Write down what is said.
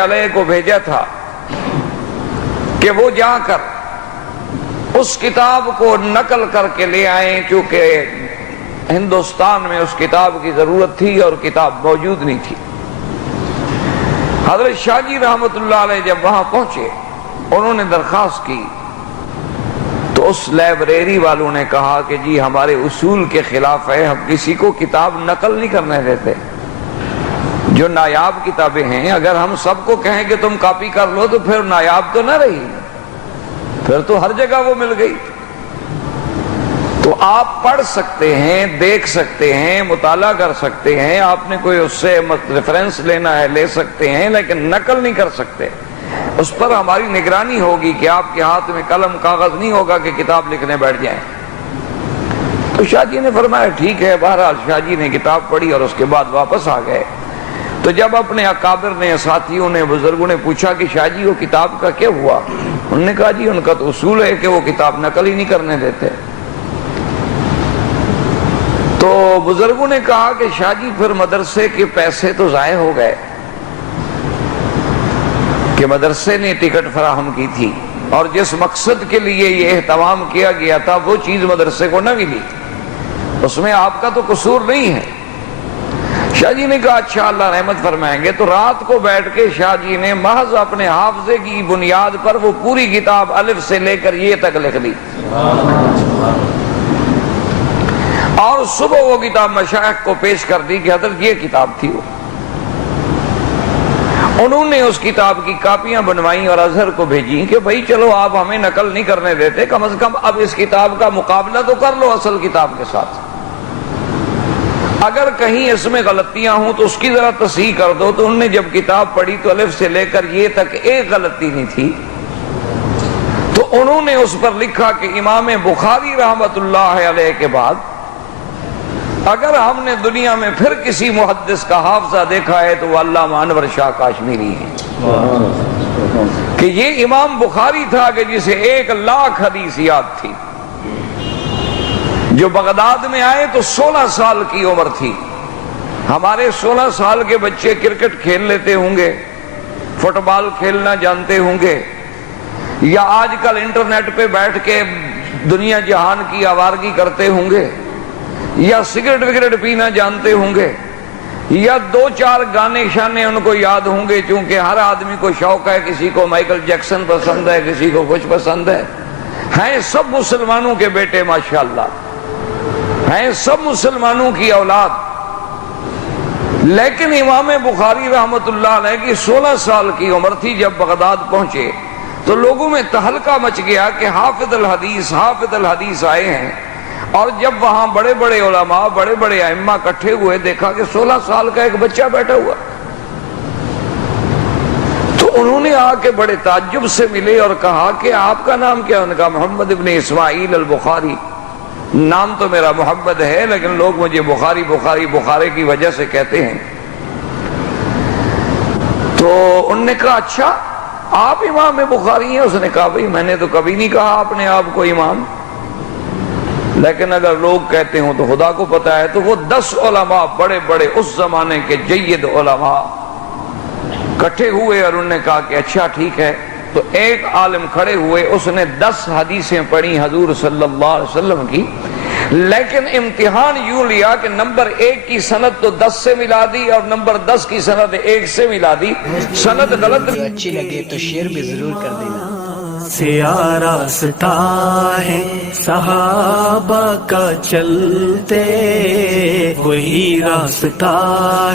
علیہ کو بھیجا تھا کہ وہ جا کر اس کتاب کو نقل کر کے لے آئیں، چونکہ ہندوستان میں اس کتاب کی ضرورت تھی اور کتاب موجود نہیں تھی۔ حضرت شاہ جی رحمت اللہ علیہ جب وہاں پہنچے، انہوں نے درخواست کی تو اس لائبریری والوں نے کہا کہ جی ہمارے اصول کے خلاف ہے، ہم کسی کو کتاب نقل نہیں کرنے دیتے۔ جو نایاب کتابیں ہیں اگر ہم سب کو کہیں کہ تم کاپی کر لو تو پھر نایاب تو نہ رہی، پھر تو ہر جگہ وہ مل گئی۔ تو آپ پڑھ سکتے ہیں، دیکھ سکتے ہیں، مطالعہ کر سکتے ہیں، آپ نے کوئی اس سے ریفرنس لینا ہے لے سکتے ہیں، لیکن نقل نہیں کر سکتے۔ اس پر ہماری نگرانی ہوگی کہ آپ کے ہاتھ میں قلم کاغذ نہیں ہوگا کہ کتاب لکھنے بیٹھ جائیں۔ تو شاہ جی نے فرمایا ٹھیک ہے۔ بہرحال شاہ جی نے کتاب پڑھی اور اس کے بعد واپس آ گئے۔ تو جب اپنے اکابر نے، ساتھیوں نے، بزرگوں نے پوچھا کہ شاہ جی وہ کتاب کا کیا ہوا، انہوں نے کہا جی ان کا تو اصول ہے کہ وہ کتاب نقل ہی نہیں کرنے دیتے۔ تو بزرگوں نے کہا کہ شاہ جی پھر مدرسے کے پیسے تو ضائع ہو گئے کہ مدرسے نے ٹکٹ فراہم کی تھی اور جس مقصد کے لیے یہ اہتمام کیا گیا تھا وہ چیز مدرسے کو نہ ملی، اس میں آپ کا تو قصور نہیں ہے۔ شاہ جی نے کہا اچھا اللہ رحمت فرمائیں گے۔ تو رات کو بیٹھ کے شاہ جی نے محض اپنے حافظے کی بنیاد پر وہ پوری کتاب الف سے لے کر یہ تک لکھ دی، اور صبح وہ کتاب مشائخ کو پیش کر دی کہ حضرت یہ کتاب تھی وہ۔ انہوں نے اس کتاب کی کاپیاں بنوائیں اور ازہر کو بھیجیں کہ بھائی چلو آپ ہمیں نقل نہیں کرنے دیتے، کم از کم اب اس کتاب کا مقابلہ تو کر لو اصل کتاب کے ساتھ، اگر کہیں اس میں غلطیاں ہوں تو اس کی ذرا تصحیح کر دو۔ تو انہوں نے جب کتاب پڑھی تو الف سے لے کر یہ تک ایک غلطی نہیں تھی، تو انہوں نے اس پر لکھا کہ امام بخاری رحمت اللہ علیہ کے بعد اگر ہم نے دنیا میں پھر کسی محدث کا حافظہ دیکھا ہے تو وہ علامہ انور شاہ کاشمیری ہے، کہ یہ امام بخاری تھا کہ جسے 1,00,000 حدیث یاد تھی، جو بغداد میں آئے تو 16 سال کی عمر تھی۔ ہمارے 16 سال کے بچے کرکٹ کھیل لیتے ہوں گے، فٹ بال کھیلنا جانتے ہوں گے، یا آج کل انٹرنیٹ پہ بیٹھ کے دنیا جہان کی آوارگی کرتے ہوں گے، یا سگریٹ وگریٹ پینا جانتے ہوں گے، یا 2-4 گانے شانے ان کو یاد ہوں گے، چونکہ ہر آدمی کو شوق ہے، کسی کو مائیکل جیکسن پسند ہے، کسی کو کچھ پسند ہے۔ ہیں سب مسلمانوں کے بیٹے ماشاءاللہ، ہیں سب مسلمانوں کی اولاد، لیکن امام بخاری رحمت اللہ علیہ کی 16 سال کی عمر تھی جب بغداد پہنچے۔ تو لوگوں میں تہلکہ مچ گیا کہ حافظ الحدیث آئے ہیں، اور جب وہاں بڑے بڑے علماء، بڑے بڑے ائمہ اکٹھے ہوئے، دیکھا کہ 16 سال کا ایک بچہ بیٹھا ہوا۔ تو انہوں نے آ کے بڑے تعجب سے ملے اور کہا کہ آپ کا نام کیا؟ انہوں نے کہا محمد ابن اسماعیل البخاری۔ نام تو میرا محمد ہے لیکن لوگ مجھے بخارے کی وجہ سے کہتے ہیں۔ تو انہوں نے کہا اچھا آپ امام بخاری ہیں؟ اس نے کہا بھئی میں نے تو کبھی نہیں کہا اپنے آپ کو امام، لیکن اگر لوگ کہتے ہوں تو خدا کو پتا ہے۔ تو وہ 10 علماء بڑے بڑے اس زمانے کے جید علماء کٹھے ہوئے اور انہوں نے کہا کہ اچھا ٹھیک ہے۔ تو ایک عالم کھڑے ہوئے، اس نے 10 حدیثیں پڑھی حضور صلی اللہ علیہ وسلم کی، لیکن امتحان یوں لیا کہ نمبر 1 کی سند تو 10 سے ملا دی اور نمبر 10 کی سند 1 سے ملا دی، سند غلط۔ اچھی لگے تو شیئر بھی ضرور کر دینا۔ سیاہ راستہ ہے صحابہ کا چلتے، وہی راستہ